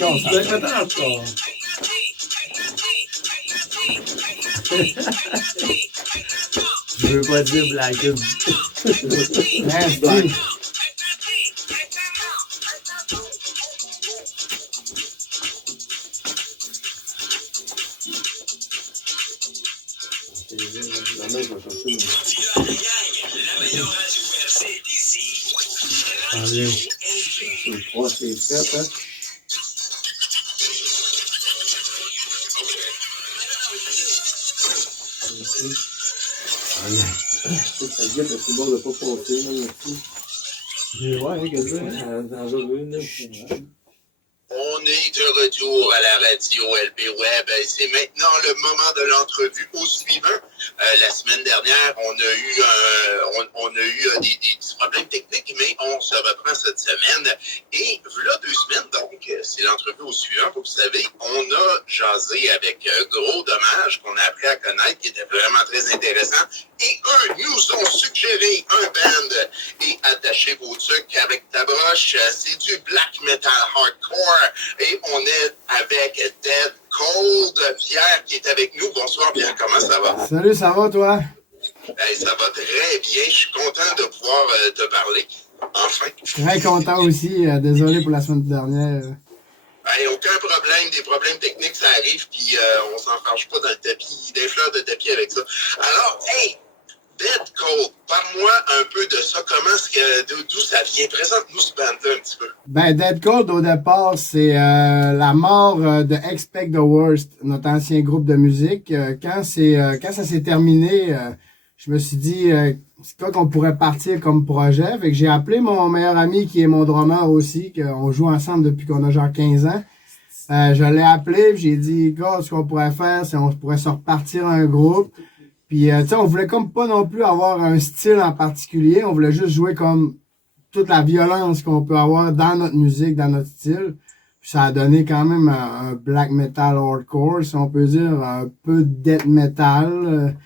hardcore, ça. Black metal hardcore. Je veux pas dire black. Black. Allez. Ouais, c'est fait, hein? Ça dit que c'est bon de pas passer, là, là-dessus. Ouais, qu'est-ce que c'est? Dangereux, là. On est de retour à la radio LB Web. C'est maintenant le moment de l'entrevue au suivant. La semaine dernière, on a eu des petits problèmes techniques, mais on se reprend cette semaine. Et voilà 2 semaines, donc, c'est l'entrevue au suivant. Vous savez, on a jasé avec Gros Dommage, qu'on a appris à connaître, qui était vraiment très intéressant. Et eux nous ont suggéré un band. Et attachez vos trucs avec ta broche. C'est du black metal hardcore. Et on est avec Dead Cold. Pierre qui est avec nous. Bonsoir Pierre, comment ça va? Salut, ça va toi? Hey, ça va très bien. Je suis content de pouvoir te parler. Enfin. Très content aussi. Désolé pour la semaine dernière. Hey, aucun problème. Des problèmes techniques, ça arrive. Puis on s'en fâche pas dans le tapis, des fleurs de tapis avec ça. Alors, hey! Dead Cold, parle-moi un peu de ça, d'où ça vient? Présente-nous ce band-là un petit peu. Ben, Dead Cold, au départ, c'est la mort de Expect the Worst, notre ancien groupe de musique. Quand ça s'est terminé, je me suis dit, c'est quoi qu'on pourrait partir comme projet? Fait que j'ai appelé mon meilleur ami, qui est mon drummer aussi, qu'on joue ensemble depuis qu'on a genre 15 ans. Je l'ai appelé, puis j'ai dit, gars, ce qu'on pourrait faire, c'est on pourrait se repartir un groupe. Puis, tu sais, on voulait comme pas non plus avoir un style en particulier. On voulait juste jouer comme toute la violence qu'on peut avoir dans notre musique, dans notre style. Puis ça a donné quand même un black metal hardcore, si on peut dire, un peu de death metal.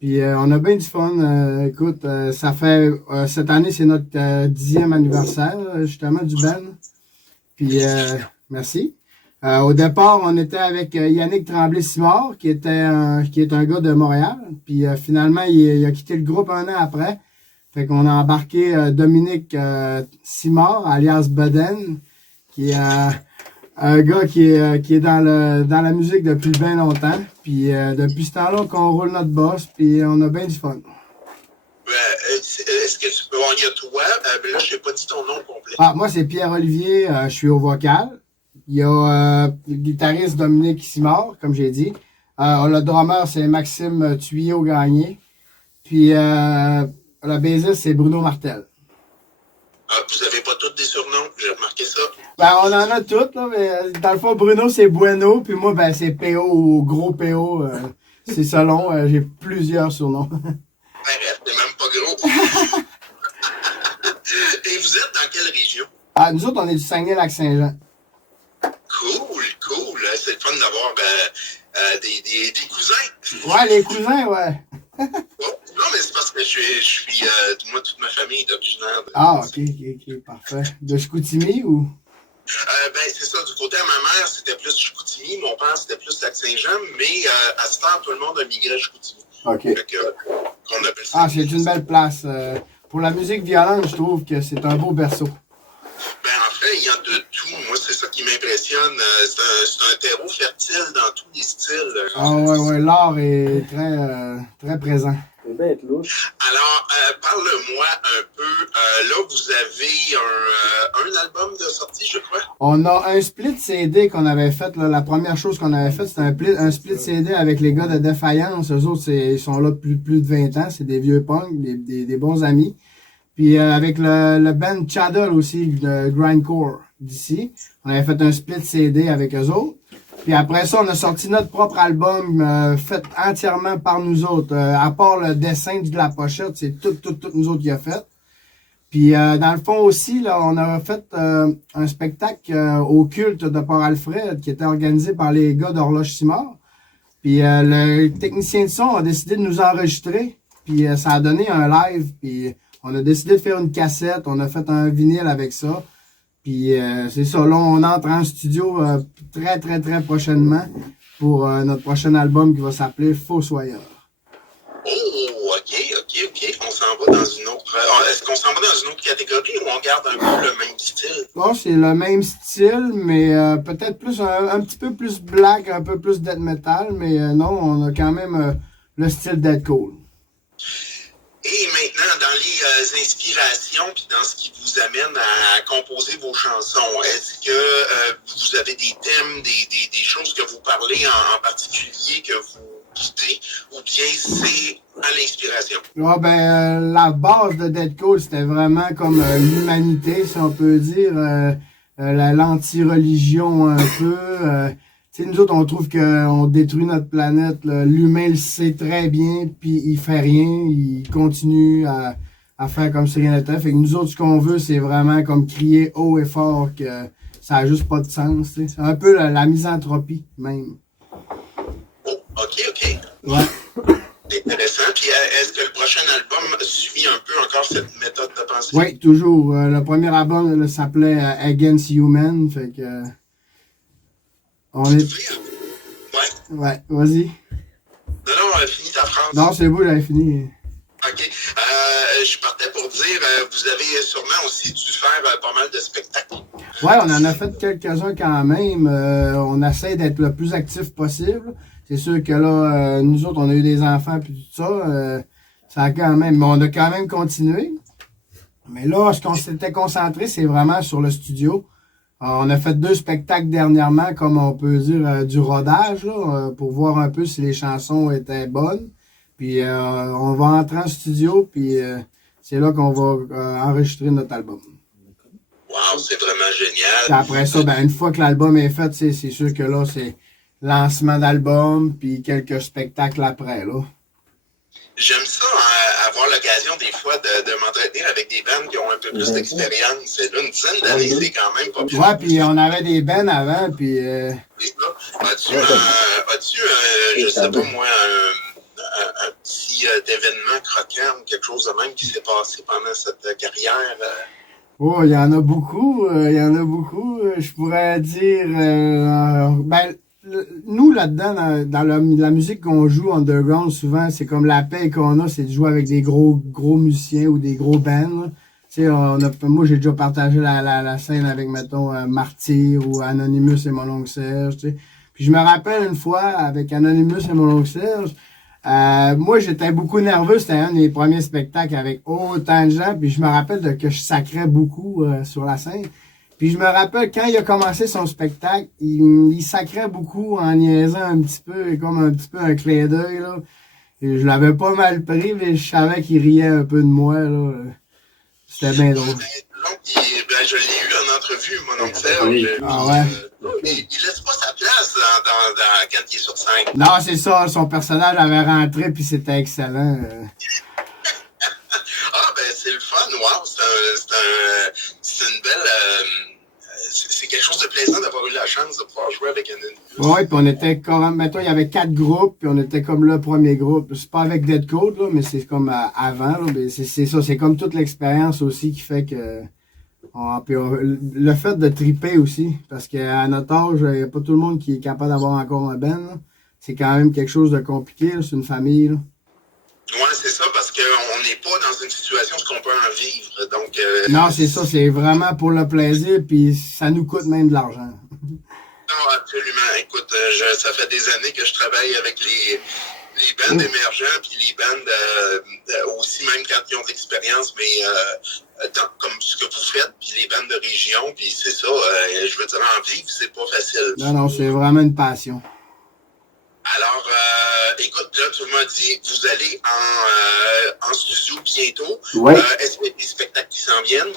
Puis on a bien du fun. Écoute, ça fait cette année, c'est notre 10e anniversaire, justement, du band. Puis, merci. Au départ, on était avec Yannick Tremblay-Simard, qui est un gars de Montréal. Puis finalement, il a quitté le groupe 1 an après. Fait qu'on a embarqué Dominique Simard, alias Boden, qui est un gars qui est dans la musique depuis bien longtemps. Puis depuis ce temps-là qu'on roule notre boss, puis on a bien du fun. Est-ce que tu peux... Il y a toi, là, je n'ai pas dit ton nom complet. Ah, moi, c'est Pierre-Olivier, je suis au vocal. Il y a le guitariste Dominique Simard, comme j'ai dit. Le drummer, c'est Maxime Tuyau-Gagné. Puis le bassiste, c'est Bruno Martel. Vous avez pas tous des surnoms, j'ai remarqué ça. Ben, on en a tous, là, mais dans le fond, Bruno, c'est Bueno, puis moi, ben, c'est PO ou Gros PO. C'est selon, j'ai plusieurs surnoms. Arrête, t'es même pas gros. Et vous êtes dans quelle région? Ah, nous autres, on est du Saguenay-Lac-Saint-Jean. Cool. C'est le fun d'avoir des cousins. Ouais, les cousins, ouais. Oh, non, mais c'est parce que je suis moi, toute ma famille est originaire de... Ah, ok, parfait. De Chicoutimi ou? Ben, c'est ça. Du côté de ma mère, c'était plus Chicoutimi. Mon père, c'était plus Lac-Saint-Jean. Mais à ce temps, tout le monde a migré à Chicoutimi. Ok. Fait que, qu'on appelle ça. Ah, c'est une belle place. Pour la musique violente, je trouve que c'est un beau berceau. Ben, en fait, il y a de tout. Moi, c'est ça qui m'impressionne. C'est un terreau fertile dans tous les styles. Ah, ouais, l'art est très présent. C'est bête louche. Alors, parle-moi un peu. Là, vous avez un album de sortie, je crois. On a un split CD qu'on avait fait. Là, la première chose qu'on avait fait, c'était un split CD avec les gars de Défaillance. Eux autres, ils sont là depuis plus de 20 ans. C'est des vieux punks, des bons amis. Puis avec le band Chaddle aussi, de Grindcore d'ici. On avait fait un split CD avec eux autres. Puis après ça, on a sorti notre propre album fait entièrement par nous autres. À part le dessin de la pochette, c'est tout nous autres qui a fait. Puis dans le fond aussi, là, on a fait un spectacle au culte de Port-Alfred qui était organisé par les gars d'Horloge Simard. Puis le technicien de son a décidé de nous enregistrer. Puis ça a donné un live. Puis on a décidé de faire une cassette. On a fait un vinyle avec ça. Puis c'est ça, là, on entre en studio très, très, très prochainement pour notre prochain album qui va s'appeler Fossoyeur. Oh, OK. On s'en va dans une autre... Est-ce qu'on s'en va dans une autre catégorie ou on garde un peu le même style? Bon, c'est le même style, mais peut-être plus un petit peu plus black, un peu plus death metal, mais non, on a quand même le style deathcore. Et maintenant, dans les inspirations, puis dans ce qui vous amène à composer vos chansons, est-ce que vous avez des thèmes, des choses que vous parlez en particulier que vous guidez, ou bien c'est à l'inspiration? Ah ben, la base de deathcore, c'était vraiment comme l'humanité, si on peut dire, l'anti-religion un peu. Tu sais, nous autres, on trouve qu'on détruit notre planète. L'humain le sait très bien, puis il fait rien. Il continue à faire comme si rien n'était. Fait que nous autres, ce qu'on veut, c'est vraiment comme crier haut et fort que ça a juste pas de sens. Tu sais. C'est un peu la misanthropie, même. Oh, OK. Ouais. Intéressant. Puis est-ce que le prochain album suit un peu encore cette méthode de pensée? Oui, toujours. Le premier album là, s'appelait Against Human. Fait que... on est... Ouais, vas-y. Non, fini ta phrase. Non, c'est beau, j'avais fini. OK. Je partais pour dire, vous avez sûrement aussi dû faire pas mal de spectacles. Ouais, on en a fait quelques-uns quand même. On essaie d'être le plus actif possible. C'est sûr que là, nous autres, on a eu des enfants puis tout ça. Ça a quand même... Mais on a quand même continué. Mais là, ce qu'on s'était concentré, c'est vraiment sur le studio. On a fait 2 spectacles dernièrement, comme on peut dire, du rodage, là, pour voir un peu si les chansons étaient bonnes. Puis on va entrer en studio, puis c'est là qu'on va enregistrer notre album. Wow, c'est vraiment génial. Puis après ça, ben une fois que l'album est fait, c'est sûr que là, c'est lancement d'album, puis quelques spectacles après, là. J'aime ça, avoir l'occasion des fois de m'entretenir avec des bands qui ont un peu plus d'expérience. Là, une dizaine d'années, c'est quand même pas plus. Ouais, puis on avait des bands avant, puis... As-tu je sais pas moi, un petit événement croquant ou quelque chose de même qui s'est passé pendant cette carrière? Oh, il y en a beaucoup, Je pourrais dire... ben, nous, là-dedans, dans la musique qu'on joue underground, souvent, c'est comme la paix qu'on a, c'est de jouer avec des gros musiciens ou des gros bands. Tu sais, moi, j'ai déjà partagé la scène avec, mettons, Martyr ou Anonymous et mon oncle Serge, tu sais. Puis je me rappelle une fois, avec Anonymous et mon oncle Serge, moi, j'étais beaucoup nerveux. C'était un des premiers spectacles avec autant de gens. Puis je me rappelle que je sacrais beaucoup sur la scène. Puis je me rappelle, quand il a commencé son spectacle, il sacrait beaucoup en niaisant un petit peu, comme un petit peu un clin d'œil, là. Et je l'avais pas mal pris, mais je savais qu'il riait un peu de moi, là. C'était bien drôle. Je l'ai eu en entrevue, mon oncle Serge. Ah ouais? Il laisse pas sa place quand il est sur scène. Non, c'est ça. Son personnage avait rentré, puis c'était excellent. Ah, ben, c'est le fun. Wow, c'est une belle... c'est quelque chose de plaisant d'avoir eu la chance de pouvoir jouer avec un... Ouais, puis on était comme... Mettons, il y avait 4 groupes, puis on était comme le premier groupe. C'est pas avec Dead Code, là, mais c'est comme avant, là. Mais c'est ça, c'est comme toute l'expérience aussi qui fait que... le fait de triper aussi, parce qu'à notre âge, il n'y a pas tout le monde qui est capable d'avoir encore un band, là. C'est quand même quelque chose de compliqué, là. C'est une famille, là. Ouais, c'est ça, parce qu'on n'est pas dans une situation où on peut en vivre. Donc, non, c'est ça, c'est vraiment pour le plaisir, puis ça nous coûte même de l'argent. Non, absolument. Écoute, ça fait des années que je travaille avec les bands émergents, puis les bands aussi, même quand ils ont de l'expérience, mais comme ce que vous faites, puis les bands de région, puis c'est ça, je veux dire, en vivre, c'est pas facile. Non, c'est vraiment une passion. Alors, écoute, là, tu m'as dit que vous allez en studio bientôt. Oui. Est-ce qu'il y a des spectacles qui s'en viennent?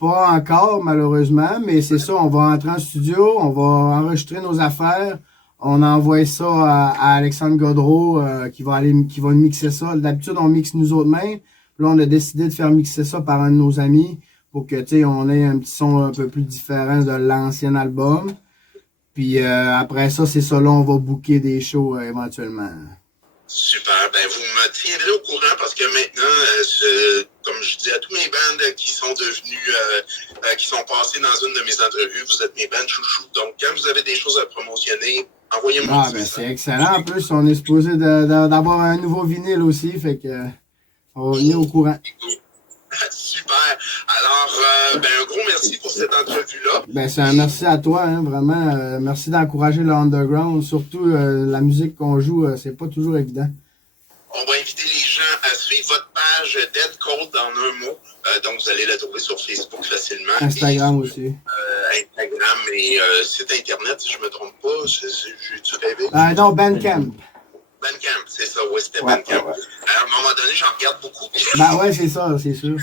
Pas encore, malheureusement, mais c'est ça, on va entrer en studio, on va enregistrer nos affaires, on envoie ça à Alexandre Godreau qui va mixer ça. D'habitude, on mixe nous autres mêmes. Là, on a décidé de faire mixer ça par un de nos amis pour que, tu sais, on ait un petit son un peu plus différent de l'ancien album. Puis après ça, c'est ça, là, on va booker des shows éventuellement. Super. Ben, vous me tiendrez au courant parce que maintenant, comme je dis à tous mes bands qui sont devenus, qui sont passés dans une de mes entrevues, vous êtes mes bands chouchous. Donc, quand vous avez des choses à promotionner, envoyez-moi Ah, un petit ben message. c'est excellent. En plus, on est supposé d'avoir un nouveau vinyle aussi, fait que on va venir au courant. Super. Alors, ben, un gros merci pour cette entrevue-là. Ben, c'est un merci à toi, hein, vraiment. Merci d'encourager le underground. Surtout la musique qu'on joue, c'est pas toujours évident. On va inviter les gens à suivre votre page Dead Cold en un mot. Donc, vous allez la trouver sur Facebook facilement. Instagram Et, aussi. Instagram et site Internet, si je me trompe pas. J'ai-tu rêvé? Non, Bandcamp. Bandcamp, c'est ça. Oui, c'était Ouais, Bandcamp. ouais. À un moment donné, j'en regarde beaucoup. Ben ouais, c'est ça, c'est sûr.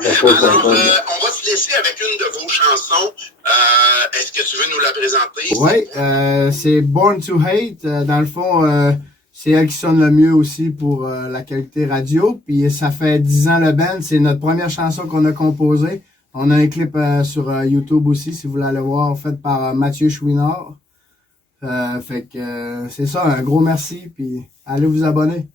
Alors, on va se laisser avec une de vos chansons. Est-ce que tu veux nous la présenter? Oui, c'est Born to Hate. Dans le fond, c'est elle qui sonne le mieux aussi pour la qualité radio. Puis ça fait 10 ans le band. C'est notre première chanson qu'on a composée. On a un clip sur YouTube aussi, si vous voulez aller voir, fait par Mathieu Chouinard. Fait que c'est ça, un gros merci. Puis allez vous abonner.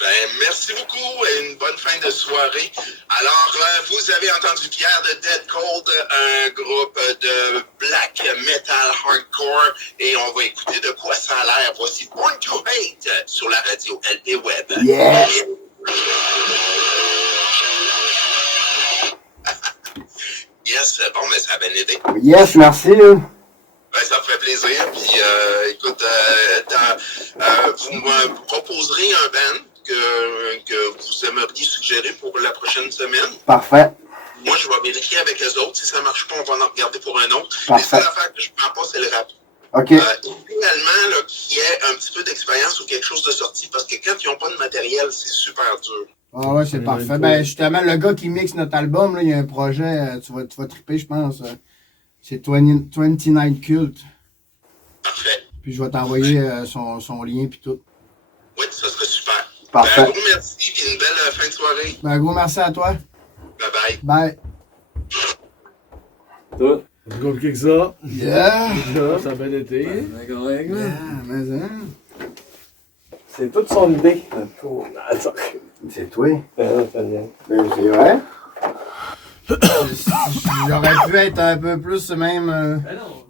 Ben, merci beaucoup et une bonne fin de soirée. Alors, vous avez entendu Pierre de Dead Cold, un groupe de black metal hardcore, et on va écouter de quoi ça a l'air. Voici Born to Hate sur la radio LP Web. Yeah! Yes, bon, mais ça a bien été. Yes, merci. Ben, ça me fait plaisir. Puis, écoute, vous me proposerez un band que vous aimeriez suggérer pour la prochaine semaine. Parfait. Moi, je vais vérifier avec les autres. Si ça ne marche pas, on va en regarder pour un autre. Parfait. Les seules affaires que je ne prends pas, c'est le rap. OK. Idéalement, là, qu'il y ait un petit peu d'expérience ou quelque chose de sorti, parce que quand ils n'ont pas de matériel, c'est super dur. Ah ouais, c'est parfait. Ben, justement, le gars qui mixe notre album, là, il y a un projet, tu vas triper, je pense. C'est 29 Cult. Parfait. Puis je vais t'envoyer son lien puis tout. Oui, ça serait super. Parfait. Ben, un gros merci et une belle fin de soirée. Ben, un gros merci à toi. Bye bye. Bye. Toi? C'est compliqué que ça. Yeah! Ça a bien été. C'est correct, là. Yeah, mais hein. C'est toute son idée. C'est toi. Ça vient. Ben, c'est vrai. J'aurais pu être un peu plus même. Ben non.